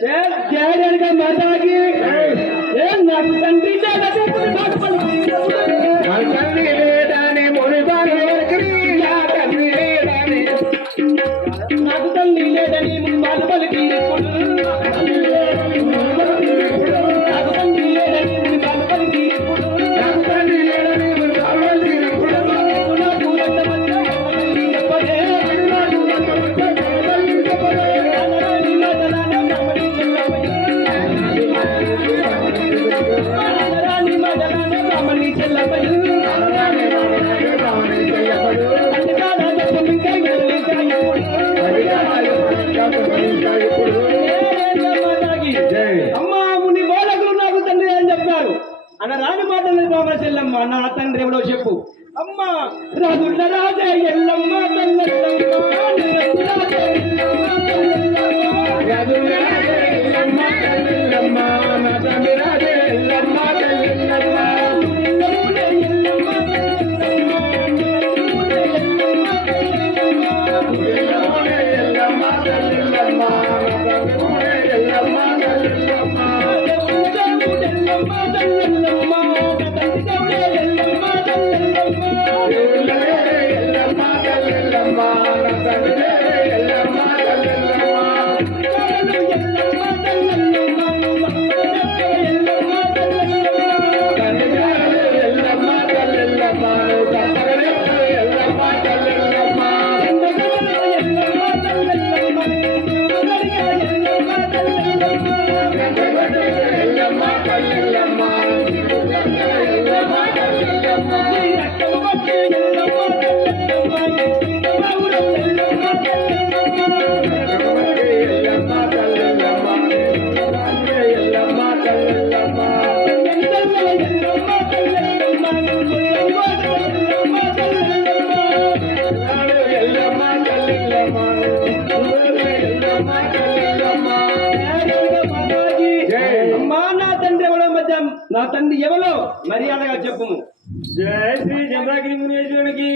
జయగా మాతాకి నాకు తండ్రి నాకు తండ్రి లేదని మాట పలికి నాకు తండ్రి లేదని మాట పలికి అమ్మా ముని బాలకులు నాకు తండ్రి అని చెప్పారు అన్న రాని మాటలు బాబా చెల్లమ్మ నా తండ్రి ఎవడో చెప్పు అమ్మ రాజుల రాజే ఎల్లమ్మ నా తండ్రి ఎవరో మర్యాదగా చెప్పుము. జై శ్రీ జమరాగిరి మునీశ్వరునికి.